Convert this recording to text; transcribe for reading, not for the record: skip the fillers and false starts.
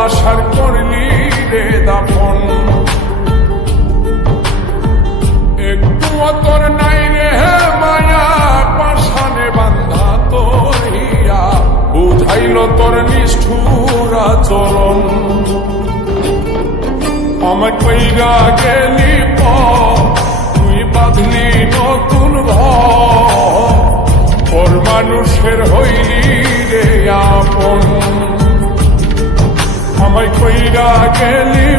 ভালোবাসার করলি রে দাফন। একটু তোর নাই রে মায়া, পাশানে বান্ধা তোর হিয়া, বুঝাইল তোর নিষ্ঠুর আচরণ। আমার কইরা গেলি তুই বাঁধলি নতুন ঘর, মানুষের হইলি রে আপন। আমায় কইরা গেলি